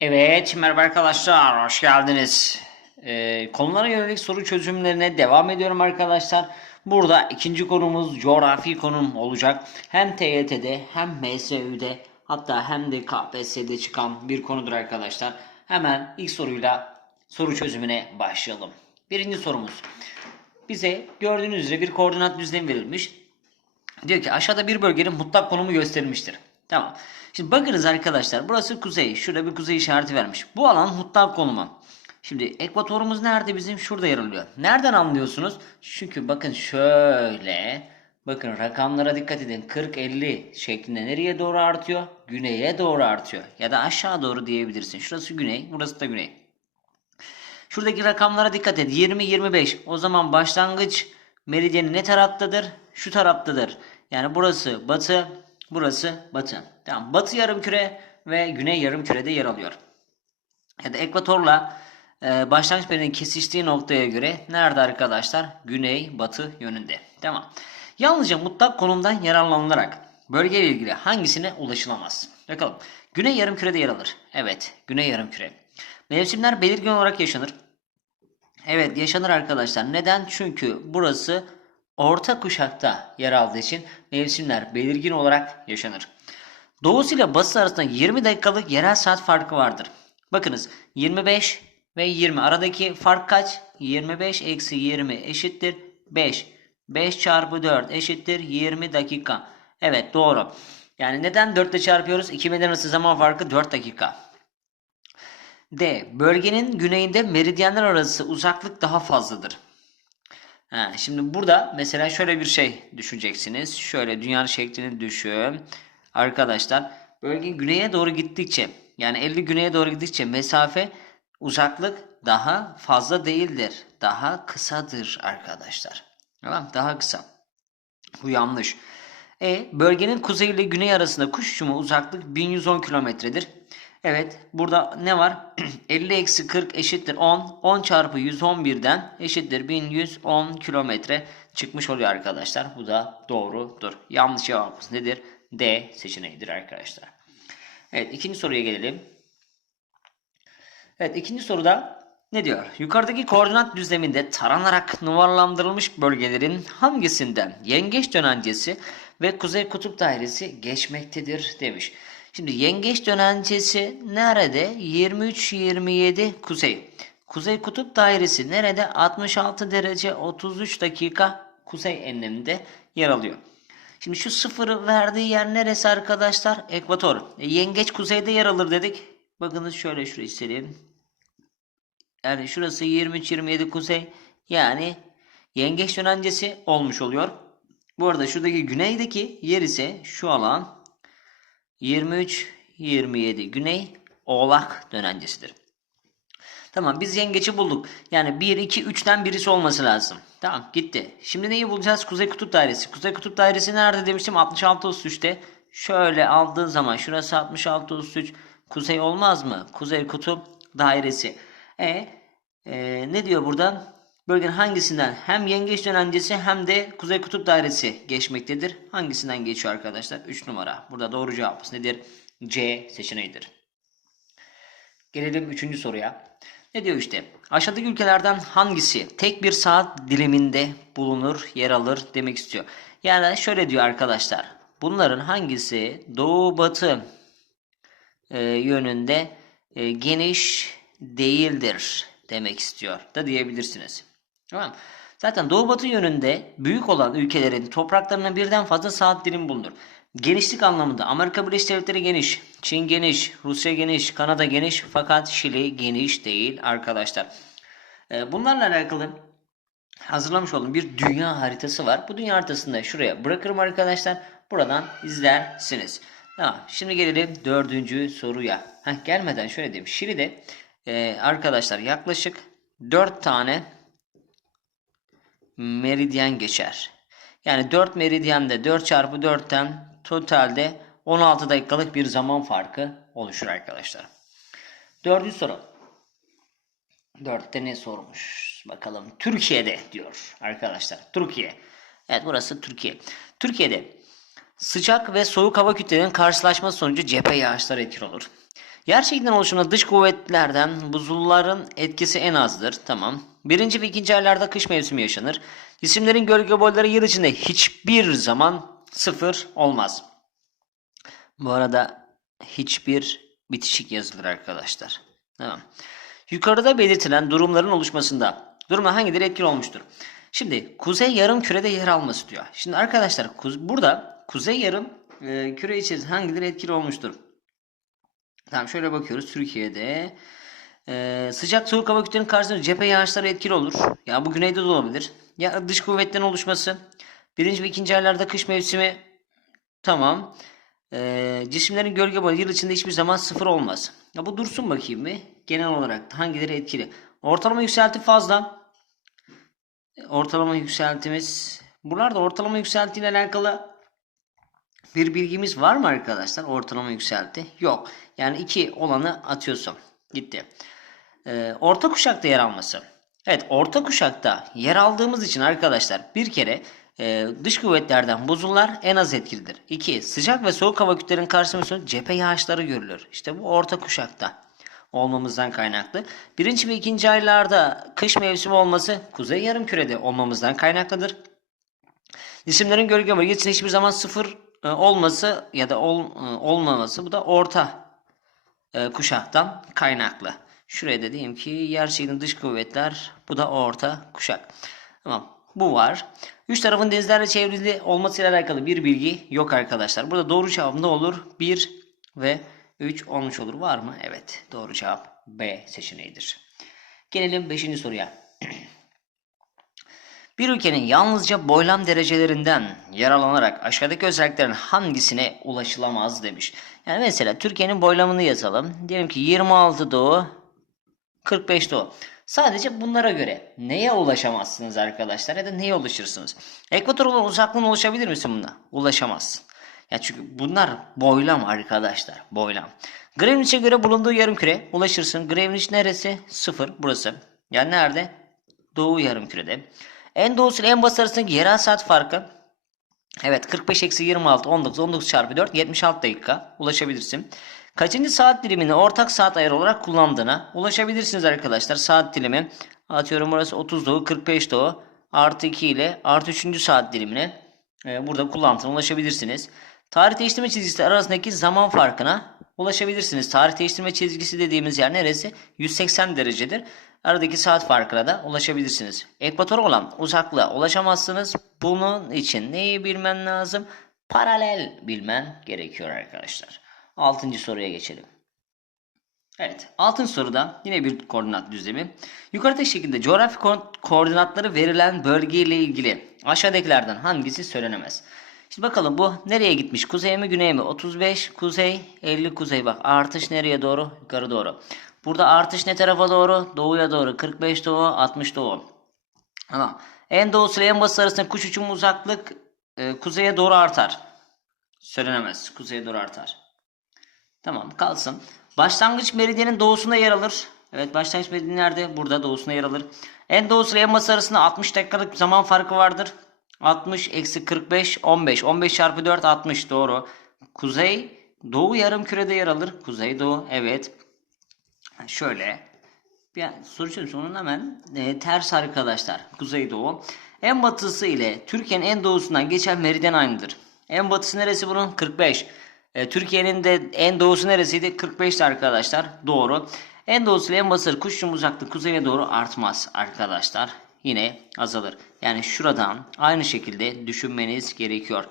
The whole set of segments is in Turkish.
Evet, merhaba arkadaşlar, hoş geldiniz. Ee, konulara yönelik soru çözümlerine devam ediyorum arkadaşlar. Burada ikinci konumuz coğrafi konum olacak. Hem TYT'de hem MSÜ'de hatta hem de KPSS'de çıkan bir konudur arkadaşlar. Hemen ilk soruyla soru çözümüne başlayalım. Birinci sorumuz. Bize gördüğünüz üzere bir koordinat düzlemi verilmiş. Diyor ki aşağıda bir bölgenin mutlak konumu gösterilmiştir. Tamam. Şimdi bakınız arkadaşlar burası kuzey. Şurada bir kuzey işareti vermiş. Bu alan mutlak konumu. Şimdi ekvatorumuz nerede bizim? Şurada yer alıyor. Nereden anlıyorsunuz? Çünkü bakın şöyle bakın rakamlara dikkat edin. 40-50 şeklinde nereye doğru artıyor? Güneye doğru artıyor. Ya da aşağı doğru diyebilirsin. Şurası güney, burası da güney. Şuradaki rakamlara dikkat et. 20-25. O zaman başlangıç meridyeni ne taraftadır? Şu taraftadır. Yani burası batı, burası batı. Tamam. Batı yarımküre ve güney yarımkürede yer alıyor. Ya da ekvatorla e, başlangıç meridyeni kesiştiği noktaya göre nerede arkadaşlar? Güney, batı yönünde. Tamam. Yalnızca mutlak konumdan yararlanılarak bölgeyle ilgili hangisine ulaşılamaz? Bakalım. Güney yarımkürede yer alır. Evet, güney yarımküre. Mevsimler belirgin olarak yaşanır. Evet yaşanır arkadaşlar. Neden? Çünkü burası orta kuşakta yer aldığı için mevsimler belirgin olarak yaşanır. Doğusu ile batısı arasında 20 dakikalık yerel saat farkı vardır. Bakınız 25 ve 20 aradaki fark kaç? 25 eksi 20 eşittir 5. 5 çarpı 4 eşittir 20 dakika. Evet doğru. Yani neden 4 ile çarpıyoruz? İki beden arası zaman farkı 4 dakika. D. Bölgenin güneyinde meridyenler arası uzaklık daha fazladır. Ha, şimdi burada mesela şöyle bir şey düşüneceksiniz. Şöyle dünyanın şeklini düşün. Arkadaşlar bölge güneye doğru gittikçe yani 50 güneye doğru gittikçe mesafe uzaklık daha fazla değildir. Daha kısadır arkadaşlar. Tamam Daha kısa. Bu yanlış. E, bölgenin kuzey ile güney arasında kuş uçumu uzaklık 1110 kilometredir. Evet burada ne var? 50 eksi 40 eşittir 10. 10 çarpı 111'den eşittir 1110 kilometre çıkmış oluyor arkadaşlar. Bu da doğrudur. Yanlış cevabımız nedir? D seçeneğidir arkadaşlar. Evet ikinci soruya gelelim. Evet ikinci soruda ne diyor? Yukarıdaki koordinat düzleminde taranarak numaralandırılmış bölgelerin hangisinden yengeç dönencesi ve kuzey kutup dairesi geçmektedir demiş. Şimdi yengeç dönencesi nerede? 23-27 kuzey. Kuzey kutup dairesi nerede? 66 derece 33 dakika kuzey enleminde yer alıyor. Şimdi şu sıfırı verdiği yer neresi arkadaşlar? Ekvator. E, yengeç kuzeyde yer alır dedik. Bakınız şöyle şurayı sileyim. Yani şurası 23-27 kuzey. Yani yengeç dönencesi olmuş oluyor. Bu arada şuradaki güneydeki yer ise şu alan 23-27 güney oğlak dönencesidir. Tamam biz yengeci bulduk. Yani 1, 2, 3'ten birisi olması lazım. Tamam gitti. Şimdi neyi bulacağız? Kuzey kutup dairesi. Kuzey kutup dairesi nerede demiştim? 66 33'te. Şöyle aldığın zaman şurası 66 33 kuzey olmaz mı? Kuzey kutup dairesi. E, e ne diyor burada? Bölgenin hangisinden hem yengeç dönencesi hem de kuzey kutup dairesi geçmektedir? Hangisinden geçiyor arkadaşlar? 3 numara. Burada doğru cevabımız nedir? C seçeneğidir. Gelelim 3. soruya. Ne diyor işte? Aşağıdaki ülkelerden hangisi tek bir saat diliminde bulunur, yer alır demek istiyor. Yani şöyle diyor arkadaşlar. Bunların hangisi doğu batı e, yönünde e, geniş değildir demek istiyor da diyebilirsiniz. Tamam Zaten doğu batı yönünde büyük olan ülkelerin topraklarına birden fazla saat dilimi bulunur. Genişlik anlamında Amerika Birleşik Devletleri geniş, Çin geniş, Rusya geniş, Kanada geniş fakat Şili geniş değil arkadaşlar. Ee, bunlarla alakalı hazırlamış olduğum bir dünya haritası var. Bu dünya haritasını da şuraya bırakırım arkadaşlar. Buradan izlersiniz. Tamam, şimdi gelelim dördüncü soruya. Heh, gelmeden şöyle diyeyim. Şili'de e, arkadaşlar yaklaşık 4 tane meridyen geçer. Yani 4 meridyende 4 çarpı 4'ten totalde 16 dakikalık bir zaman farkı oluşur arkadaşlar. Dördüncü soru. Dörtte ne sormuş? Bakalım. Türkiye'de diyor arkadaşlar. Türkiye. Evet burası Türkiye. Türkiye'de sıcak ve soğuk hava kütlelerinin karşılaşması sonucu cephe yağışları etkili olur. Yer şeklinden oluşumda dış kuvvetlerden buzulların etkisi en azdır. Tamam. Birinci ve ikinci aylarda kış mevsimi yaşanır. Cisimlerin gölge boyları yıl içinde hiçbir zaman sıfır olmaz. Bu arada hiçbir bitişik yazılır arkadaşlar. Tamam. Yukarıda belirtilen durumların oluşmasında durumlar hangileri etkili olmuştur? Şimdi kuzey yarım kürede yer alması diyor. Şimdi arkadaşlar kuz- burada kuzey yarım e, küre içerisinde hangileri etkili olmuştur? Tamam şöyle bakıyoruz. Türkiye'de e, sıcak soğuk hava kütlelerinin karşısında cephe yağışları etkili olur. Ya bu güneyde de olabilir. Ya dış kuvvetlerin oluşması. Birinci ve ikinci aylarda kış mevsimi tamam. E, cisimlerin gölge boyu yıl içinde hiçbir zaman sıfır olmaz. Ya bu dursun bakayım bir. Genel olarak hangileri etkili? Ortalama yükselti fazla. Ortalama yükseltimiz. Buralarda ortalama yükselti ile alakalı bir bilgimiz var mı arkadaşlar? Ortalama yükselti. Yok. Yani iki olanı atıyorsun. Gitti. Ee, orta kuşakta yer alması. Evet orta kuşakta yer aldığımız için arkadaşlar bir kere e, dış kuvvetlerden buzullar en az etkilidir. İki sıcak ve soğuk hava kütlelerinin karşısında cephe yağışları görülür. İşte bu orta kuşakta olmamızdan kaynaklı. Birinci ve ikinci aylarda kış mevsimi olması kuzey yarımkürede olmamızdan kaynaklıdır. Cisimlerin gölge bölgesinin hiçbir zaman sıfır e, olması ya da ol, e, olmaması bu da orta e, kuşaktan kaynaklı. Şuraya da diyeyim ki yer şeklinde dış kuvvetler bu da orta kuşak. Tamam bu var. Üç tarafın denizlerle çevrili olmasıyla alakalı bir bilgi yok arkadaşlar. Burada doğru cevap ne olur? 1 ve 3 olmuş olur. Var mı? Evet. Doğru cevap B seçeneğidir. Gelelim 5. soruya. Bir ülkenin yalnızca boylam derecelerinden yararlanarak aşağıdaki özelliklerin hangisine ulaşılamaz demiş. Yani mesela Türkiye'nin boylamını yazalım. Diyelim ki 26 doğu, 45 doğu. Sadece bunlara göre neye ulaşamazsınız arkadaşlar ya da neye ulaşırsınız? Ekvator olan uzaklığına ulaşabilir misin buna? Ulaşamazsın. Ya çünkü bunlar boylam arkadaşlar. Boylam. Greenwich'e göre bulunduğu yarımküre ulaşırsın. Greenwich neresi? Sıfır. Burası. Yani nerede? Doğu yarımkürede. En doğusu ile en batı arasındaki yerel saat farkı. Evet 45 eksi 26 19 19 çarpı 4 76 dakika ulaşabilirsin. Kaçıncı saat dilimini ortak saat ayarı olarak kullandığına ulaşabilirsiniz arkadaşlar. Saat dilimi atıyorum burası 30 doğu 45 doğu artı 2 ile artı 3. saat dilimine e, burada kullandığına ulaşabilirsiniz. Tarih değiştirme çizgisi arasındaki zaman farkına ulaşabilirsiniz. Tarih değiştirme çizgisi dediğimiz yer neresi? 180 derecedir. Aradaki saat farkına da ulaşabilirsiniz. Ekvator olan uzaklığa ulaşamazsınız. Bunun için neyi bilmen lazım? Paralel bilmen gerekiyor arkadaşlar. Altıncı soruya geçelim. Evet. Altın soruda yine bir koordinat düzlemi. Yukarıdaki şekilde coğrafi ko- koordinatları verilen bölge ile ilgili aşağıdakilerden hangisi söylenemez? Şimdi bakalım bu nereye gitmiş? Kuzey mi güney mi? 35 kuzey 50 kuzey bak artış nereye doğru? Yukarı doğru. Burada artış ne tarafa doğru? Doğuya doğru. 45 doğu 60 doğu. Tamam. En doğusu ile en batısı arasında kuş uçumu uzaklık e, kuzeye doğru artar. Söylenemez. Kuzeye doğru artar. Tamam kalsın. Başlangıç meridyenin doğusunda yer alır. Evet başlangıç meridyen nerede? Burada doğusunda yer alır. En doğusu ile en batısı arasında 60 dakikalık zaman farkı vardır. 60 eksi 45 15. 15 çarpı 4 60 doğru. Kuzey doğu yarım kürede yer alır. Kuzey doğu evet. Şöyle. Bir soru çözüm onun hemen e, ters arkadaşlar. Kuzey doğu. En batısı ile Türkiye'nin en doğusundan geçen meridyen aynıdır. En batısı neresi bunun? 45. E, Türkiye'nin de en doğusu neresiydi? 45'ti arkadaşlar. Doğru. En doğusu ile en batısı kuşun uzaklığı kuzeye doğru artmaz arkadaşlar. Yine azalır. Yani şuradan aynı şekilde düşünmeniz gerekiyor.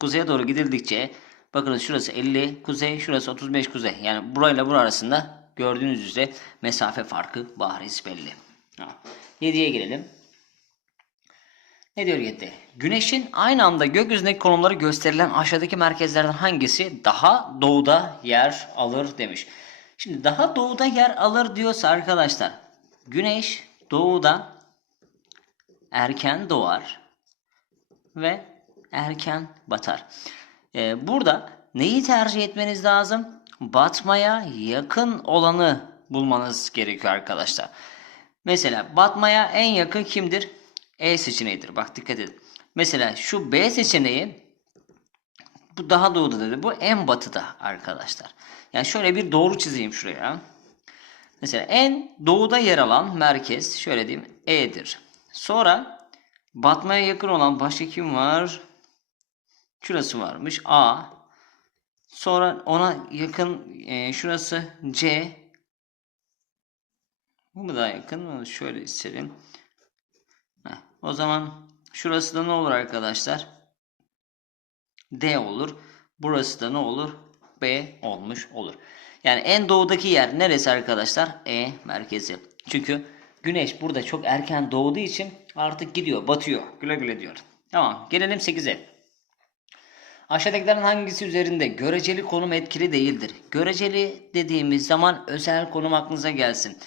Kuzeye doğru gidildikçe bakınız şurası 50 kuzey, şurası 35 kuzey. Yani burayla bura arasında gördüğünüz üzere mesafe farkı bariz belli. 7'ye gelelim. Ne diyor 7? Güneşin aynı anda gökyüzündeki konumları gösterilen aşağıdaki merkezlerden hangisi daha doğuda yer alır demiş. Şimdi daha doğuda yer alır diyorsa arkadaşlar Güneş doğuda erken doğar ve erken batar. Ee, burada neyi tercih etmeniz lazım? Batmaya yakın olanı bulmanız gerekiyor arkadaşlar. Mesela batmaya en yakın kimdir? E seçeneğidir. Bak dikkat edin. Mesela şu B seçeneği Bu daha doğuda dedi. Bu en batıda arkadaşlar. Yani şöyle bir doğru çizeyim şuraya. Mesela en doğuda yer alan merkez şöyle diyeyim E'dir. Sonra batmaya yakın olan başka kim var? Şurası varmış A. Sonra ona yakın e, şurası C. Bu mu daha yakın? Şöyle isterim. O zaman şurası da ne olur arkadaşlar? D olur. Burası da ne olur? B olmuş olur. Yani en doğudaki yer neresi arkadaşlar? E merkezi. Çünkü güneş burada çok erken doğduğu için artık gidiyor, batıyor. Güle güle diyor. Tamam, gelelim 8'e. Aşağıdakilerin hangisi üzerinde göreceli konum etkili değildir? Göreceli dediğimiz zaman özel konum aklınıza gelsin.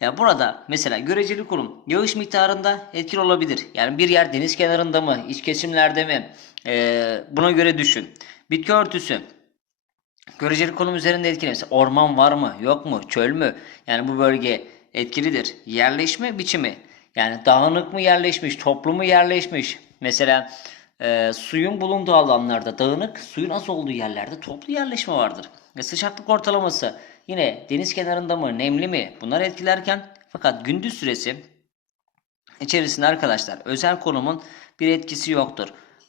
Ya burada mesela göreceli konum yağış miktarında etkili olabilir. Yani bir yer deniz kenarında mı, iç kesimlerde mi? Ee, buna göre düşün. Bitki örtüsü göreceli konum üzerinde etkili. Mesela orman var mı, yok mu, çöl mü? Yani bu bölge etkilidir. Yerleşme biçimi. Yani dağınık mı yerleşmiş, toplu mu yerleşmiş? Mesela e, suyun bulunduğu alanlarda dağınık, suyun az olduğu yerlerde toplu yerleşme vardır. Ve sıcaklık ortalaması yine deniz kenarında mı, nemli mi bunlar etkilerken fakat gündüz süresi içerisinde arkadaşlar özel konumun bir etkisi yoktur.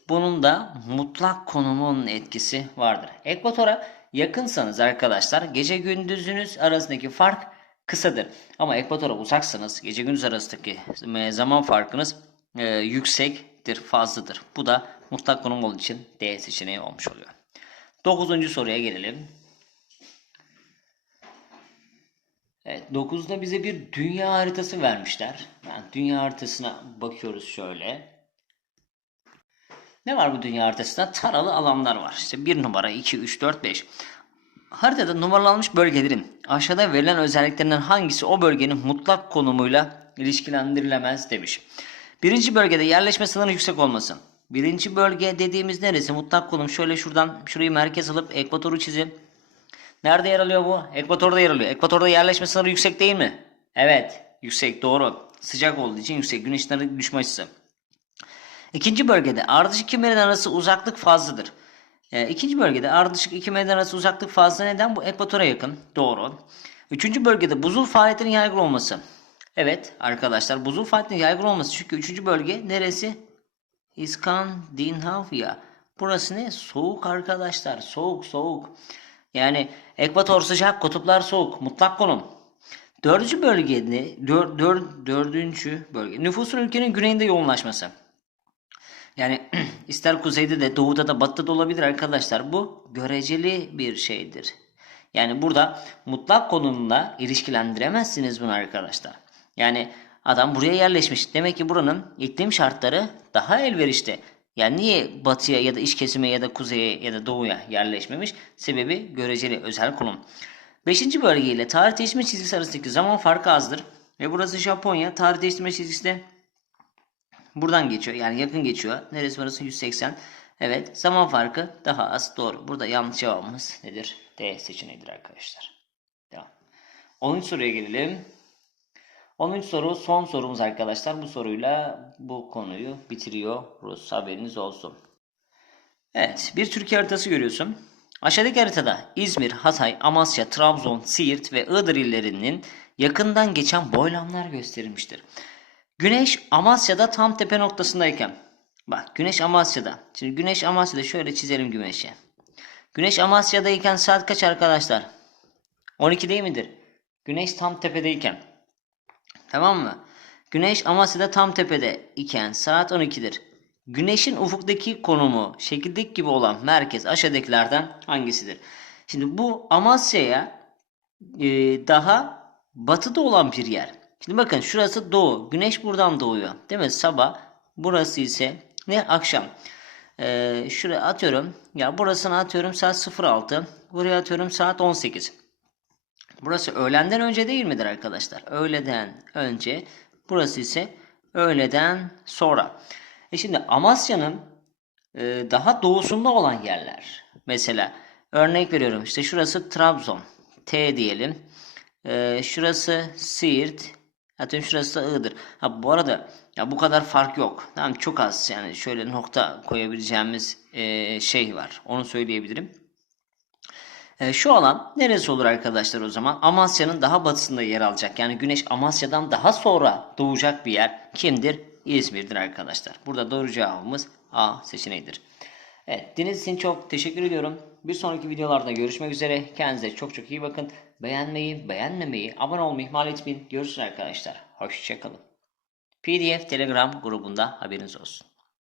Bunun da mutlak konumun etkisi vardır. Ekvatora yakınsanız arkadaşlar gece gündüzünüz arasındaki fark kısadır. Ama ekvatora uzaksanız gece gündüz arasındaki e, zaman farkınız e, yüksektir, fazladır. Bu da mutlak konum olduğu için D seçeneği olmuş oluyor. Dokuzuncu soruya gelelim. Evet, 9'da bize bir dünya haritası vermişler. Yani dünya haritasına bakıyoruz şöyle. Ne var bu dünya haritasında? Taralı alanlar var. İşte 1 numara, 2, 3, 4, 5. Haritada numaralanmış bölgelerin aşağıda verilen özelliklerinden hangisi o bölgenin mutlak konumuyla ilişkilendirilemez demiş. Birinci bölgede yerleşme sınırı yüksek olması. Birinci bölge dediğimiz neresi? Mutlak konum. Şöyle şuradan şurayı merkez alıp ekvatoru çizin. Nerede yer alıyor bu? Ekvatorda yer alıyor. Ekvatorda yerleşme sınırı yüksek değil mi? Evet. Yüksek doğru. Sıcak olduğu için yüksek. Güneşin düşme açısı. İkinci bölgede ardışık iki meridyan arası uzaklık fazladır. E, ikinci bölgede ardışık iki meridyan arası uzaklık fazla neden? Bu ekvatora yakın. Doğru. Üçüncü bölgede buzul faaliyetinin yaygın olması. Evet arkadaşlar buzul faaliyetinin yaygın olması. Çünkü üçüncü bölge neresi? İskandinavya. Burası ne? Soğuk arkadaşlar. Soğuk soğuk. Yani ekvator sıcak, kutuplar soğuk. Mutlak konum. Dördüncü bölgede, dör, dör, dördüncü bölge. Nüfusun ülkenin güneyinde yoğunlaşması. Yani ister kuzeyde de doğuda da batıda da olabilir arkadaşlar. Bu göreceli bir şeydir. Yani burada mutlak konumla ilişkilendiremezsiniz bunu arkadaşlar. Yani adam buraya yerleşmiş. Demek ki buranın iklim şartları daha elverişli. Yani niye batıya ya da iç kesime ya da kuzeye ya da doğuya yerleşmemiş? Sebebi göreceli özel konum. Beşinci bölge ile tarih değişme çizgisi arasındaki zaman farkı azdır. Ve burası Japonya. Tarih değiştirme çizgisi de buradan geçiyor. Yani yakın geçiyor. Neresi burası? 180. Evet. Zaman farkı daha az. Doğru. Burada yanlış cevabımız nedir? D seçeneğidir arkadaşlar. Devam. 10. soruya gelelim. 10. soru son sorumuz arkadaşlar. Bu soruyla bu konuyu bitiriyoruz. Haberiniz olsun. Evet. Bir Türkiye haritası görüyorsun. Aşağıdaki haritada İzmir, Hatay, Amasya, Trabzon, Siirt ve Iğdır illerinin yakından geçen boylamlar gösterilmiştir. Güneş Amasya'da tam tepe noktasındayken. Bak Güneş Amasya'da. Şimdi Güneş Amasya'da şöyle çizelim Güneş'i. Güneş Amasya'dayken saat kaç arkadaşlar? 12 değil midir? Güneş tam tepedeyken. Tamam mı? Güneş Amasya'da tam tepede iken saat 12'dir. Güneşin ufuktaki konumu şekildeki gibi olan merkez aşağıdakilerden hangisidir? Şimdi bu Amasya'ya e, daha batıda olan bir yer. Şimdi bakın şurası doğu. Güneş buradan doğuyor. Değil mi? Sabah. Burası ise ne? Akşam. Ee, şuraya atıyorum. Ya burasını atıyorum saat 06. Buraya atıyorum saat 18. Burası öğlenden önce değil midir arkadaşlar? Öğleden önce. Burası ise öğleden sonra. E şimdi Amasya'nın e, daha doğusunda olan yerler. Mesela örnek veriyorum. İşte şurası Trabzon. T diyelim. E, şurası Siirt. Zaten şurası da Iğdır. Ha bu arada ya bu kadar fark yok. Tamam çok az yani şöyle nokta koyabileceğimiz eee, şey var. Onu söyleyebilirim. E, şu alan neresi olur arkadaşlar o zaman? Amasya'nın daha batısında yer alacak. Yani güneş Amasya'dan daha sonra doğacak bir yer kimdir? İzmir'dir arkadaşlar. Burada doğru cevabımız A seçeneğidir. Evet, dinlediğiniz için çok teşekkür ediyorum. Bir sonraki videolarda görüşmek üzere. Kendinize çok çok iyi bakın. Beğenmeyi, beğenmemeyi, abone olmayı ihmal etmeyin. Görüşürüz arkadaşlar. Hoşçakalın. PDF Telegram grubunda haberiniz olsun.